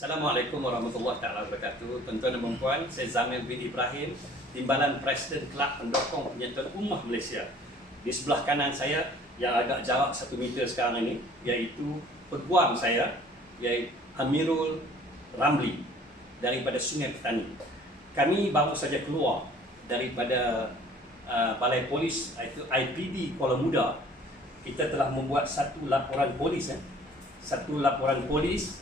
Assalamualaikum warahmatullahi wabarakatuh. Tuan-tuan dan puan, saya Zamil bin Ibrahim, Timbalan Presiden Kelab Pendokong Penyertaan Ummah Malaysia. Di sebelah kanan saya yang agak jarak 1 meter sekarang ini, iaitu peguam saya, iaitu Amirul Ramli daripada Sungai Petani. Kami baru saja keluar daripada Balai Polis, iaitu IPD Kuala Muda. Kita telah membuat satu laporan polis,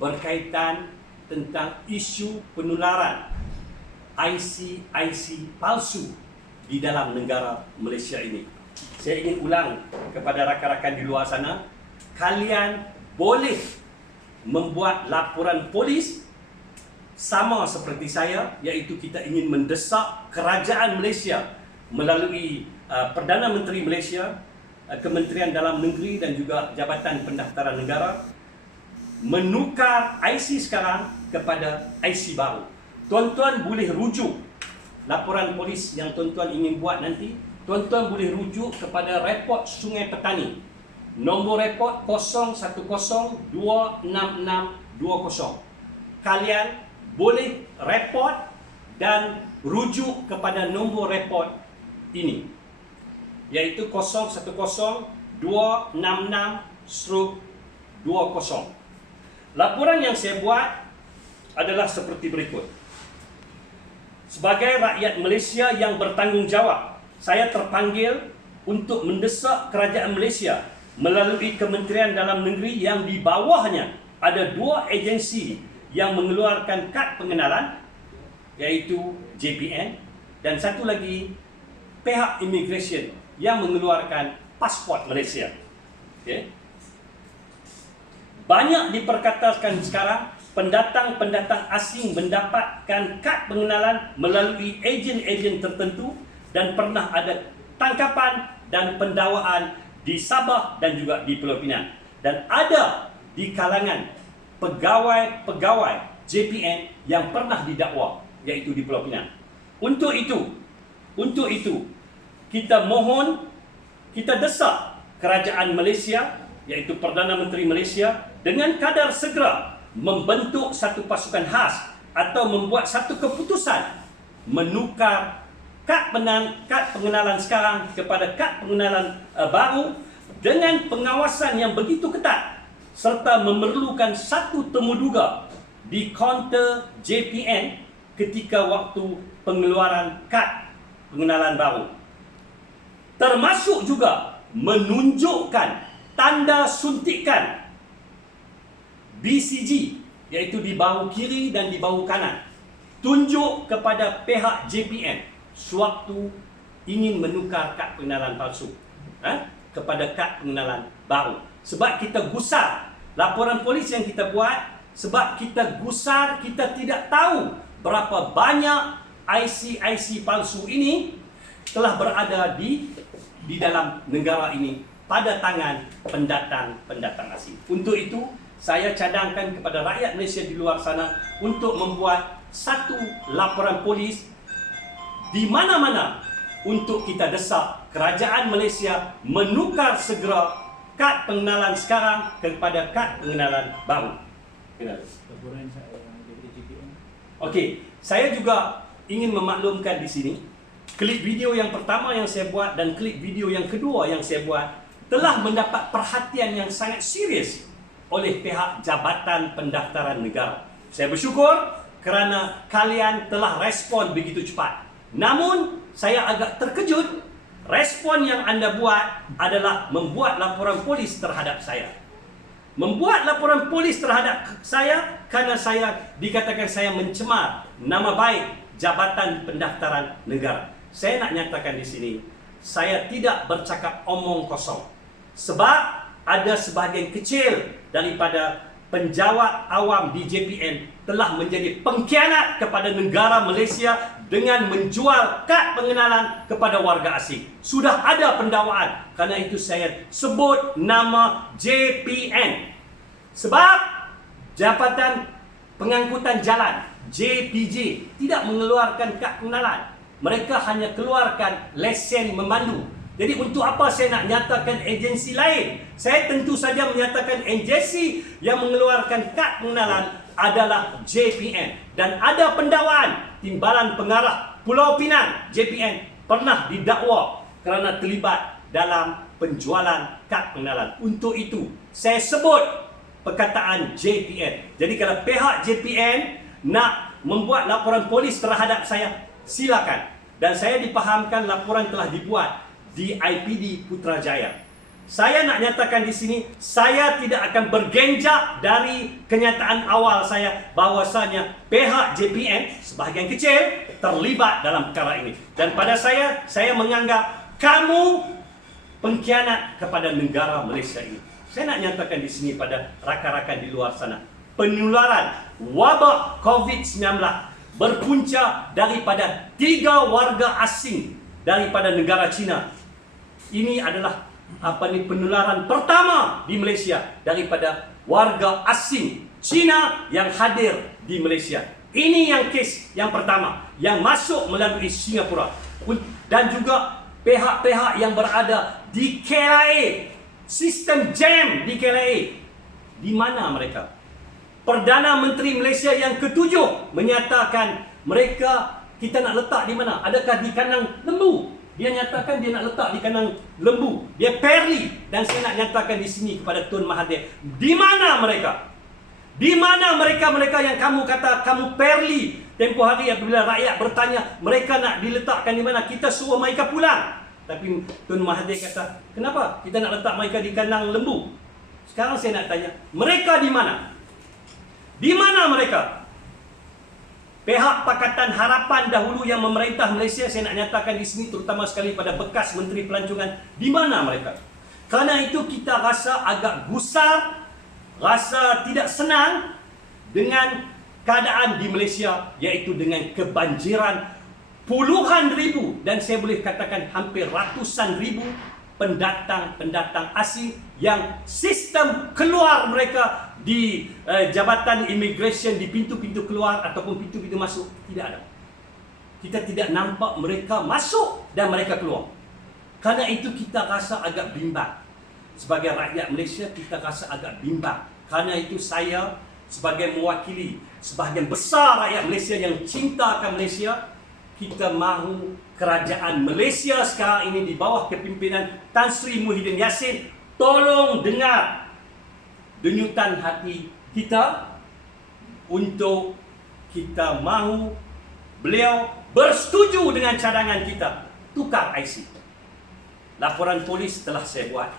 berkaitan tentang isu penularan IC palsu di dalam negara Malaysia ini. Saya ingin ulang kepada rakan-rakan di luar sana, kalian boleh membuat laporan polis sama seperti saya, iaitu kita ingin mendesak kerajaan Malaysia melalui Perdana Menteri Malaysia, Kementerian Dalam Negeri dan juga Jabatan Pendaftaran Negara menukar IC sekarang kepada IC baru. Tuan-tuan boleh rujuk laporan polis yang tuan-tuan ingin buat nanti. Tuan-tuan boleh rujuk kepada report Sungai Petani. Nombor report 01026620. Kalian boleh report dan rujuk kepada nombor report ini, iaitu 010266/20. Laporan yang saya buat adalah seperti berikut. Sebagai rakyat Malaysia yang bertanggungjawab, saya terpanggil untuk mendesak kerajaan Malaysia melalui Kementerian Dalam Negeri yang di bawahnya ada 2 agensi yang mengeluarkan kad pengenalan, iaitu JPN, dan satu lagi pihak Immigration yang mengeluarkan pasport Malaysia. Okay. Banyak diperkatakan sekarang pendatang-pendatang asing mendapatkan kad pengenalan melalui ejen-ejen tertentu dan pernah ada tangkapan dan pendakwaan di Sabah dan juga di Pulau Pinang. Dan ada di kalangan pegawai-pegawai JPN yang pernah didakwa, iaitu di Pulau Pinang. Untuk itu, kita mohon, kita desak kerajaan Malaysia, iaitu Perdana Menteri Malaysia, dengan kadar segera membentuk satu pasukan khas atau membuat satu keputusan menukar kad pengenalan sekarang kepada kad pengenalan baru dengan pengawasan yang begitu ketat, serta memerlukan satu temuduga di kaunter JPN ketika waktu pengeluaran kad pengenalan baru, termasuk juga menunjukkan tanda suntikan BCG, iaitu di bahu kiri dan di bahu kanan, tunjuk kepada pihak JPN sewaktu ingin menukar kad pengenalan palsu kepada kad pengenalan baru. Sebab kita gusar laporan polis yang kita buat, sebab kita gusar, kita tidak tahu berapa banyak IC palsu ini telah berada di dalam negara ini pada tangan pendatang asing. Untuk itu, saya cadangkan kepada rakyat Malaysia di luar sana untuk membuat satu laporan polis di mana-mana untuk kita desak kerajaan Malaysia menukar segera kad pengenalan sekarang kepada kad pengenalan baru. Okey, saya juga ingin memaklumkan di sini, klip video yang pertama yang saya buat dan klip video yang kedua yang saya buat telah mendapat perhatian yang sangat serius oleh pihak Jabatan Pendaftaran Negara. Saya bersyukur kerana kalian telah respon begitu cepat. Namun, saya agak terkejut respon yang anda buat adalah membuat laporan polis terhadap saya. Membuat laporan polis terhadap saya kerana saya dikatakan saya mencemar nama baik Jabatan Pendaftaran Negara. Saya nak nyatakan di sini, saya tidak bercakap omong kosong. Sebab ada sebahagian kecil daripada penjawat awam di JPN telah menjadi pengkhianat kepada negara Malaysia dengan menjual kad pengenalan kepada warga asing. Sudah ada pendakwaan, kerana itu saya sebut nama JPN. Sebab Jabatan Pengangkutan Jalan JPJ tidak mengeluarkan kad pengenalan. Mereka hanya keluarkan lesen memandu. Jadi untuk apa saya nak nyatakan agensi lain? Saya tentu saja menyatakan agensi yang mengeluarkan kad pengenalan adalah JPN. Dan ada pendakwaan Timbalan Pengarah Pulau Pinang JPN pernah didakwa kerana terlibat dalam penjualan kad pengenalan. Untuk itu saya sebut perkataan JPN. Jadi kalau pihak JPN nak membuat laporan polis terhadap saya, silakan. Dan saya dipahamkan laporan telah dibuat di IPD Putrajaya. Saya nak nyatakan di sini, saya tidak akan bergenjak dari kenyataan awal saya bahawasanya pihak JPN sebahagian kecil terlibat dalam perkara ini. Dan pada saya menganggap kamu pengkhianat kepada negara Malaysia ini. Saya nak nyatakan di sini pada rakan-rakan di luar sana, penularan wabak COVID-19 berpunca daripada 3 warga asing daripada negara China. Ini adalah penularan pertama di Malaysia daripada warga asing China yang hadir di Malaysia. Ini yang kes yang pertama yang masuk melalui Singapura. Dan juga pihak-pihak yang berada di KLIA, sistem jam di KLIA. Di mana mereka? Perdana Menteri Malaysia yang ke-7 menyatakan kita nak letak di mana? Adakah di kandang lembu? Dia nyatakan dia nak letak di kandang lembu. Dia perli. Dan saya nak nyatakan di sini kepada Tun Mahathir, di mana mereka? Di mana mereka yang kamu kata kamu perli? Tempoh hari apabila rakyat bertanya mereka nak diletakkan di mana, kita suruh mereka pulang. Tapi Tun Mahathir kata, kenapa kita nak letak mereka di kandang lembu? Sekarang saya nak tanya, mereka di mana? Di mana mereka? Pihak Pakatan Harapan dahulu yang memerintah Malaysia, saya nak nyatakan di sini terutama sekali pada bekas Menteri Pelancongan, di mana mereka? Kerana itu kita rasa agak gusar, rasa tidak senang dengan keadaan di Malaysia, iaitu dengan kebanjiran puluhan ribu dan saya boleh katakan hampir ratusan ribu pendatang asing yang sistem keluar mereka di jabatan immigration, di pintu-pintu keluar ataupun pintu-pintu masuk tidak ada. Kita tidak nampak mereka masuk dan mereka keluar. Kerana itu kita rasa agak bimbang. Sebagai rakyat Malaysia kita rasa agak bimbang. Kerana itu saya sebagai mewakili sebahagian besar rakyat Malaysia yang cintakan Malaysia, kita mahu kerajaan Malaysia sekarang ini di bawah kepimpinan Tan Sri Muhyiddin Yassin tolong dengar denyutan hati kita untuk kita mahu beliau bersetuju dengan cadangan kita tukar IC. Laporan polis telah saya buat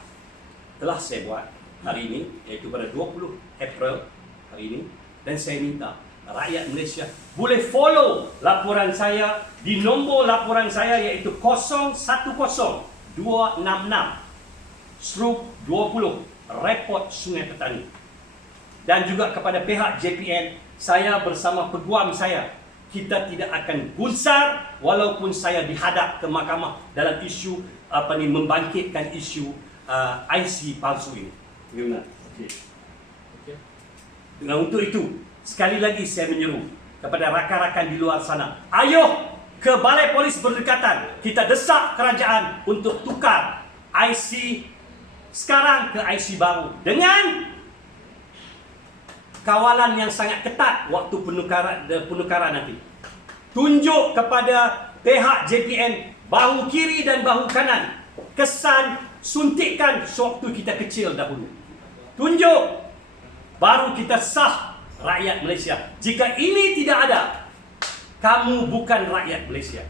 hari ini, iaitu pada 20 April hari ini, dan saya minta rakyat Malaysia boleh follow laporan saya di nombor laporan saya iaitu 010266/20 report Sungai Petani. Dan juga kepada pihak JPN, saya bersama peguam saya, kita tidak akan gusar walaupun saya dihadap ke mahkamah dalam isu membangkitkan isu IC palsu ini. Bagaimana? Okey. Dan untuk itu, sekali lagi saya menyeru kepada rakan-rakan di luar sana, ayo ke Balai Polis Berdekatan, kita desak kerajaan untuk tukar IC sekarang ke IC baru dengan kawalan yang sangat ketat waktu penukaran nanti. Tunjuk kepada pihak JPN bahu kiri dan bahu kanan kesan suntikan sewaktu kita kecil dahulu. Tunjuk, baru kita sah rakyat Malaysia. Jika ini tidak ada, kamu bukan rakyat Malaysia.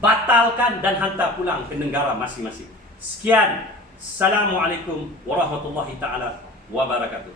Batalkan dan hantar pulang ke negara masing-masing. Sekian. Assalamualaikum warahmatullahi taala wabarakatuh.